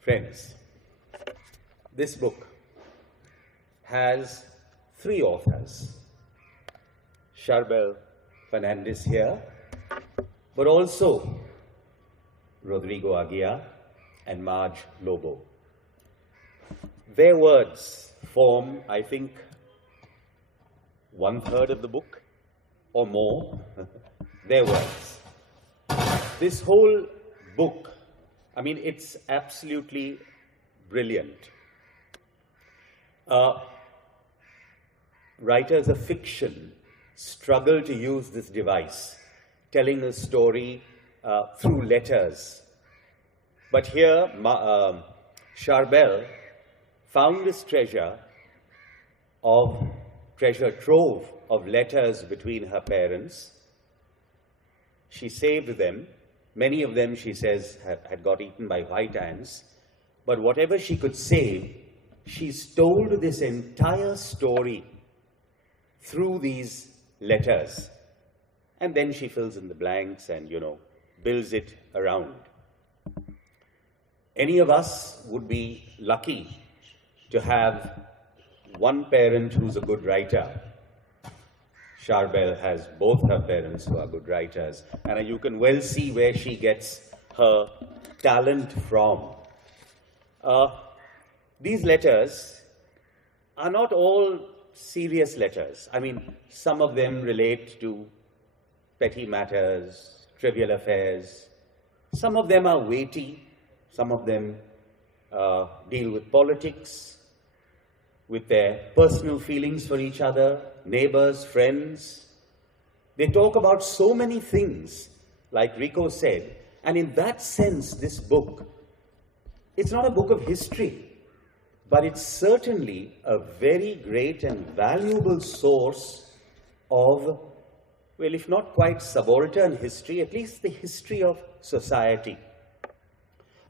Friends, this book has three authors. Sharbelle Fernandez here, but also Rodrigo Aguiar and Marge Lobo. Their words form, I think, 1/3 of the book or more. Their words. This whole book, I mean, it's absolutely brilliant. Writers of fiction struggle to use this device, telling a story through letters. But here, Sharbelle found this treasure trove of letters between her parents. She saved them. Many of them, she says, had got eaten by white ants. But whatever she could save, she's told this entire story through these letters. And then she fills in the blanks and, builds it around. Any of us would be lucky to have one parent who's a good writer. Sharbelle has both her parents who are good writers, and you can well see where she gets her talent from. These letters are not all serious letters. I mean, some of them relate to petty matters, trivial affairs. Some of them are weighty. Some of them deal with politics, with their personal feelings for each other, neighbors, friends. They talk about so many things, like Rico said, and in that sense, this book, it's not a book of history, but it's certainly a very great and valuable source of, well, if not quite subaltern history, at least the history of society.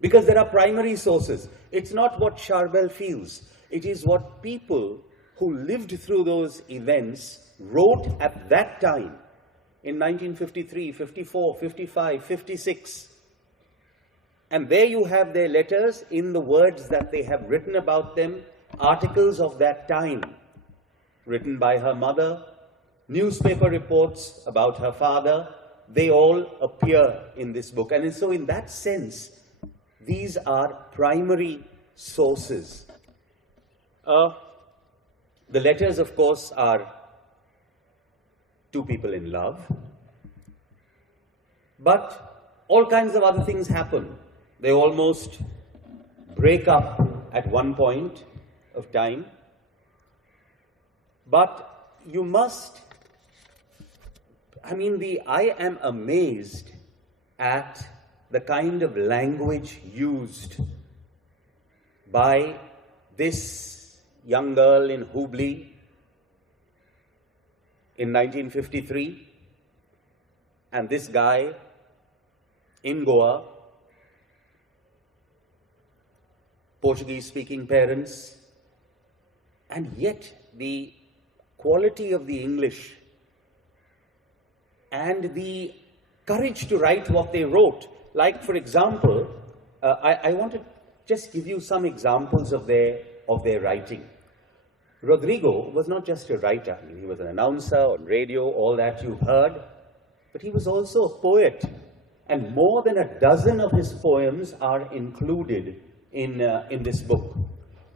Because there are primary sources. It's not what Sharbelle feels. It is what people who lived through those events wrote at that time in 1953, 54, 55, 56. And there you have their letters in the words that they have written about them, articles of that time, written by her mother, newspaper reports about her father. They all appear in this book. And so in that sense, these are primary sources. The letters, of course, are two people in love. But all kinds of other things happen. They almost break up at one point of time. But you must, I am amazed at the kind of language used by this young girl in Hubli in 1953 and this guy in Goa, Portuguese-speaking parents, and yet the quality of the English and the courage to write what they wrote. Like, for example, I want to just give you some examples of their writing. Rodrigo was not just a writer. He was an announcer on radio, all that you've heard, but he was also a poet. And more than a dozen of his poems are included in this book.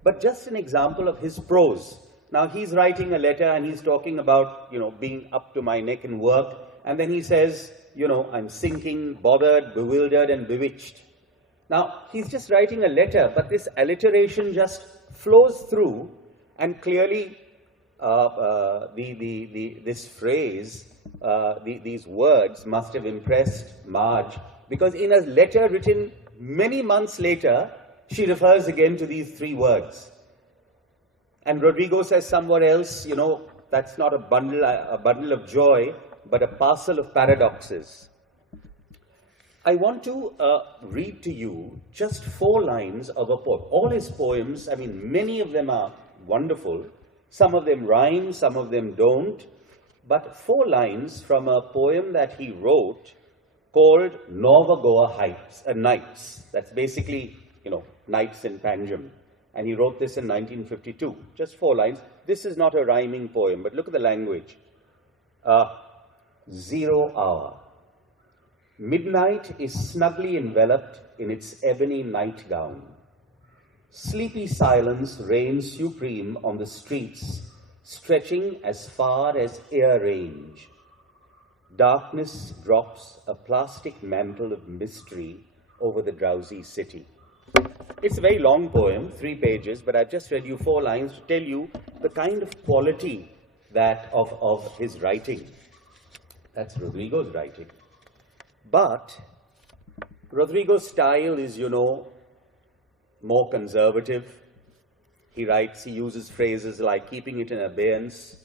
But just an example of his prose. Now, he's writing a letter and he's talking about, being up to my neck in work. And then he says, I'm sinking, bothered, bewildered, and bewitched. Now, he's just writing a letter, but this alliteration just flows through, and clearly this phrase, these words must have impressed Marge, because in a letter written many months later, she refers again to these three words. And Rodrigo says somewhere else, that's not a bundle of joy, but a parcel of paradoxes. I want to read to you just 4 lines of a poem. All his poems, many of them are wonderful. Some of them rhyme, some of them don't. But 4 lines from a poem that he wrote called Nova Goa Nights. That's basically Nights in Panjim. And he wrote this in 1952, just 4 lines. This is not a rhyming poem, but look at the language. 0 hour. Midnight is snugly enveloped in its ebony nightgown. Sleepy silence reigns supreme on the streets, stretching as far as ear range. Darkness drops a plastic mantle of mystery over the drowsy city. It's a very long poem, 3 pages, but I've just read you 4 lines to tell you the kind of quality that of his writing. That's Rodrigo's writing. But Rodrigo's style is, more conservative. He uses phrases like keeping it in abeyance,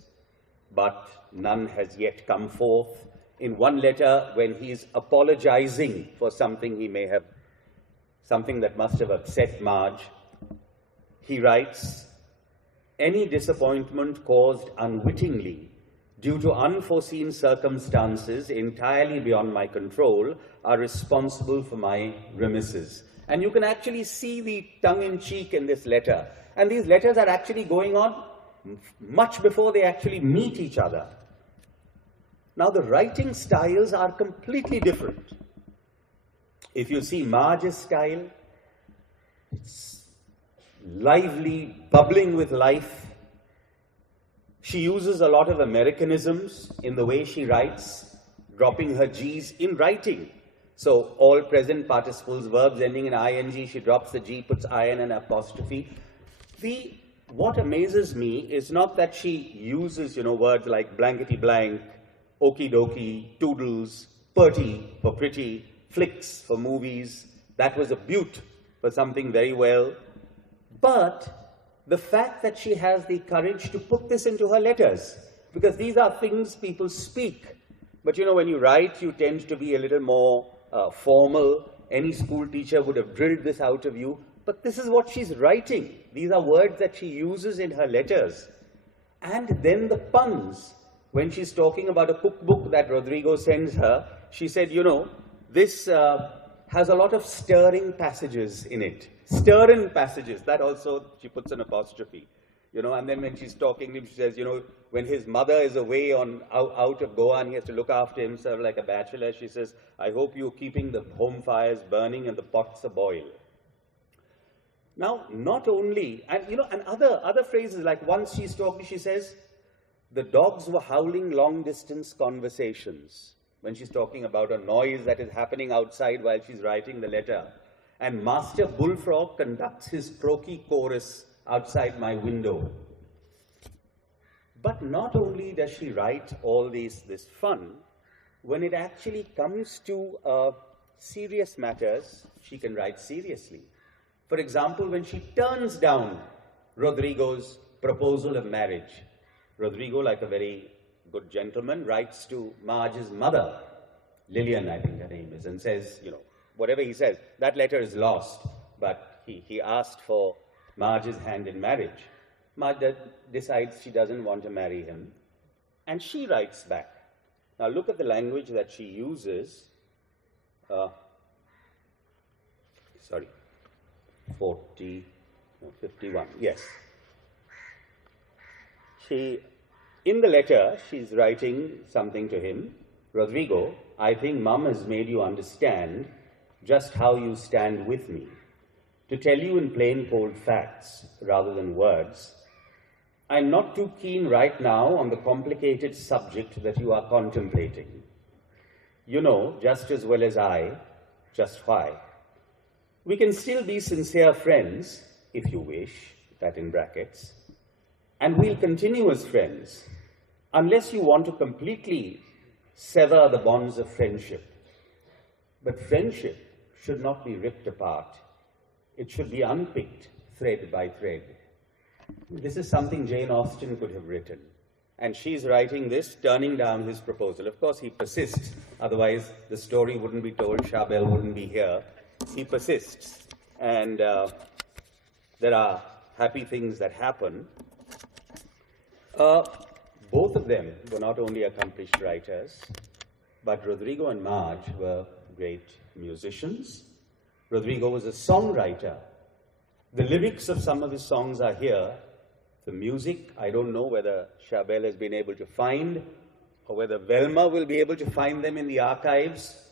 but none has yet come forth. In one letter, when he's apologizing for something something that must have upset Marge, he writes, any disappointment caused unwittingly due to unforeseen circumstances entirely beyond my control are responsible for my remises. And you can actually see the tongue-in-cheek in this letter. And these letters are actually going on much before they actually meet each other. Now, the writing styles are completely different. If you see Marge's style, it's lively, bubbling with life. She uses a lot of Americanisms in the way she writes, dropping her G's in writing. So all present participles, verbs ending in ing, she drops the G, puts in an apostrophe. What amazes me is not that she uses, words like blankety blank, okie dokie, toodles, purty for pretty, flicks for movies. That was a beaut for something very well. But the fact that she has the courage to put this into her letters, because these are things people speak. But when you write, you tend to be a little more formal. Any school teacher would have drilled this out of you. But this is what she's writing. These are words that she uses in her letters. And then the puns. When she's talking about a cookbook that Rodrigo sends her, she said, this has a lot of stirring passages in it. Stirring passages. That also, she puts an apostrophe. And then when she's talking to him, she says, when his mother is away out of Goa and he has to look after himself like a bachelor, she says, I hope you're keeping the home fires burning and the pots a-boil. Now, not only, and other phrases, like once she's talking, she says, the dogs were howling long-distance conversations, when she's talking about a noise that is happening outside while she's writing the letter. And Master Bullfrog conducts his croaky chorus outside my window. But not only does she write all this fun, when it actually comes to serious matters, she can write seriously. For example, when she turns down Rodrigo's proposal of marriage, Rodrigo, like a very good gentleman, writes to Marge's mother, Lillian, I think her name is, and says, whatever he says, that letter is lost, but he asked for Marge's hand in marriage. Marge decides she doesn't want to marry him, and she writes back. Now look at the language that she uses. 51, yes. In the letter, she's writing something to him. Rodrigo, I think Mum has made you understand just how you stand with me. To tell you in plain cold facts rather than words, I'm not too keen right now on the complicated subject that you are contemplating. You know just as well as I just why. We can still be sincere friends, if you wish, that in brackets, and we'll continue as friends, unless you want to completely sever the bonds of friendship. But friendship should not be ripped apart. It should be unpicked thread by thread. This is something Jane Austen could have written. And she's writing this, turning down his proposal. Of course, he persists. Otherwise, the story wouldn't be told. Sharbelle wouldn't be here. He persists. And there are happy things that happen. Both of them were not only accomplished writers, but Rodrigo and Marge were great musicians. Rodrigo was a songwriter The lyrics of some of his songs are here. The music, I don't know whether Sharbelle has been able to find or whether Velma will be able to find them in the archives.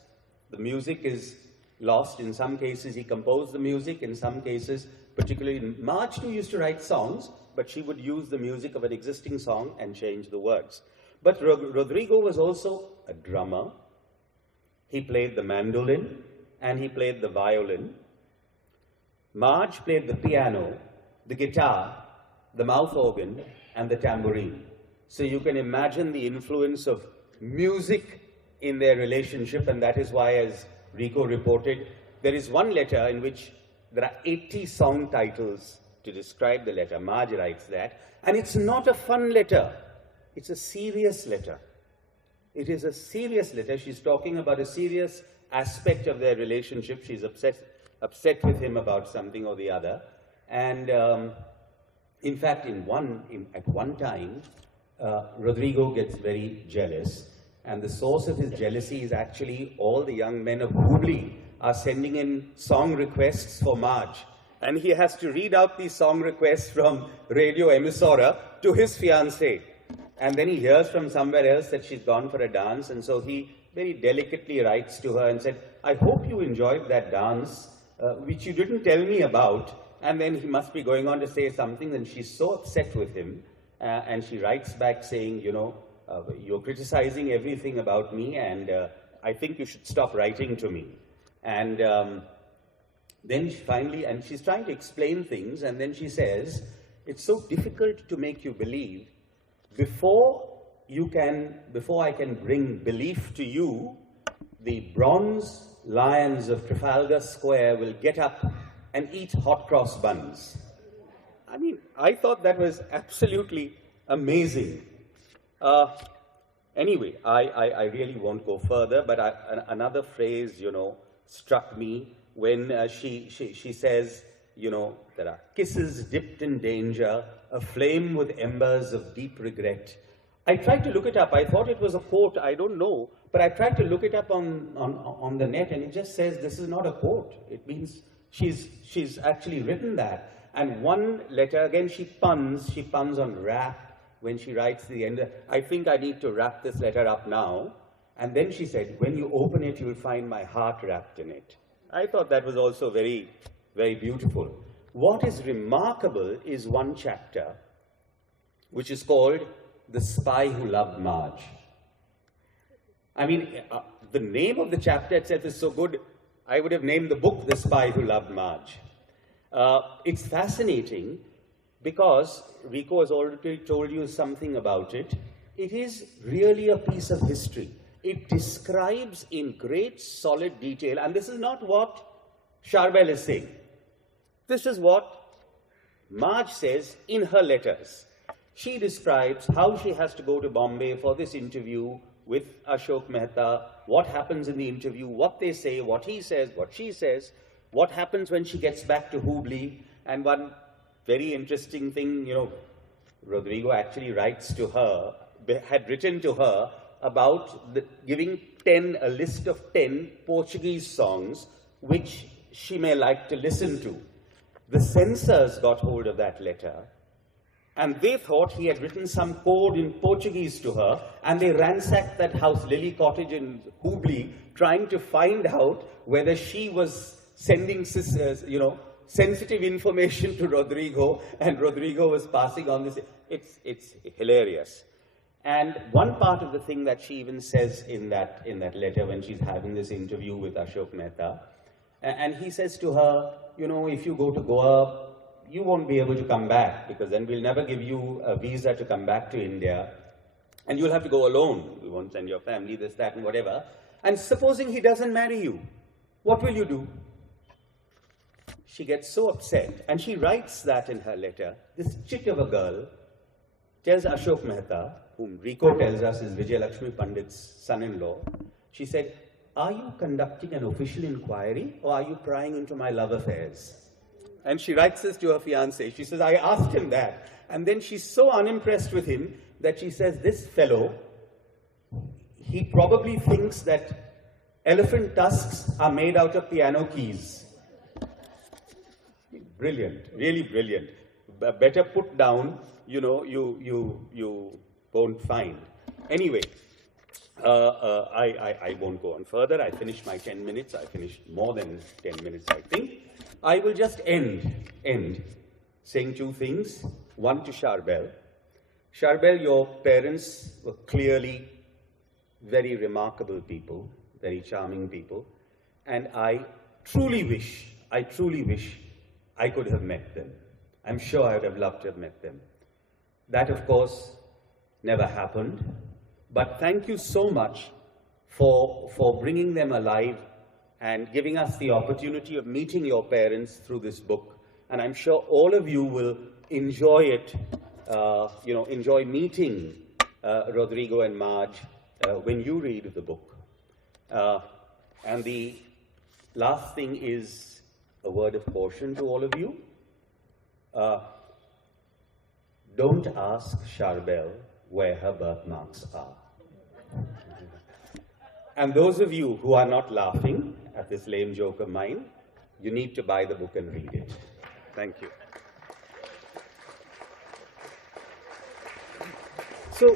The music is lost. In some cases, he composed the music. In some cases, particularly Marge too used to write songs, but she would use the music of an existing song and change the words. But Rodrigo was also a drummer. He played the mandolin and he played the violin. Marge played the piano, the guitar, the mouth organ, and the tambourine. So you can imagine the influence of music in their relationship, and that is why, as Rico reported, there is one letter in which there are 80 song titles to describe the letter. Marge writes that. And it's not a fun letter. It's a serious letter. It is a serious letter. She's talking about a serious aspect of their relationship. She's upset with him about something or the other. And in fact, at one time, Rodrigo gets very jealous. And the source of his jealousy is actually all the young men of Hubli are sending in song requests for Marge. And he has to read out these song requests from Radio Emisora to his fiancée. And then he hears from somewhere else that she's gone for a dance. And so he very delicately writes to her and said, I hope you enjoyed that dance, which you didn't tell me about. And then he must be going on to say something. And she's so upset with him. And she writes back saying, you know, you're criticizing everything about me, and I think you should stop writing to me. And then she's trying to explain things, and then she says, it's so difficult to make you believe. Before I can bring belief to you, the bronze lions of Trafalgar Square will get up and eat hot cross buns. I mean, I thought that was absolutely amazing. Anyway, I really won't go further, but another phrase, you know, struck me when she says, you know, there are kisses dipped in danger, aflame with embers of deep regret. I tried to look it up. I thought it was a quote. I don't know. But I tried to look it up on the net, and it just says this is not a quote. It means she's actually written that. And one letter, again, she puns on rap when she writes the end. I think I need to wrap this letter up now. And then she said, when you open it, you'll find my heart wrapped in it. I thought that was also very, very beautiful. What is remarkable is one chapter, which is called The Spy Who Loved Marge. I mean, the name of the chapter itself is so good, I would have named the book The Spy Who Loved Marge. It's fascinating because Rico has already told you something about it. It is really a piece of history. It describes in great solid detail, and this is not what Sharbelle is saying. This is what Marge says in her letters. She describes how she has to go to Bombay for this interview with Ashok Mehta, what happens in the interview, what they say, what he says, what she says, what happens when she gets back to Hubli. And one very interesting thing, you know, Rodrigo actually writes to her, had written to her about giving a list of 10 Portuguese songs which she may like to listen to. The censors got hold of that letter, and they thought he had written some code in Portuguese to her, and they ransacked that house, Lily Cottage in Hubli, trying to find out whether she was sending sensitive information to Rodrigo, and Rodrigo was passing on this. It's hilarious. And one part of the thing that she even says in that letter when she's having this interview with Ashok Mehta, and he says to her, you know, if you go to Goa, you won't be able to come back, because then we'll never give you a visa to come back to India, and you'll have to go alone. We won't send your family, this, that, and whatever. And supposing he doesn't marry you, what will you do? She gets so upset, and she writes that in her letter. This chit of a girl tells Ashok Mehta, whom Rico tells us is Vijayalakshmi Pandit's son-in-law, she said, are you conducting an official inquiry, or are you prying into my love affairs? And she writes this to her fiancé. She says, I asked him that. And then she's so unimpressed with him that she says, this fellow, he probably thinks that elephant tusks are made out of piano keys. Brilliant, really brilliant. Better put down, you won't find. Anyway, I won't go on further. I finished my 10 minutes. I finished more than 10 minutes, I think. I will just end saying two things. One to Sharbelle. Sharbelle, your parents were clearly very remarkable people, very charming people, and I truly wish I could have met them. I'm sure I would have loved to have met them. That, of course, never happened, but thank you so much for bringing them alive and giving us the opportunity of meeting your parents through this book. And I'm sure all of you will enjoy it, enjoy meeting Rodrigo and Marge when you read the book. And the last thing is a word of caution to all of you. Don't ask Sharbelle where her birthmarks are. And those of you who are not laughing at this lame joke of mine, you need to buy the book and read it. Thank you. So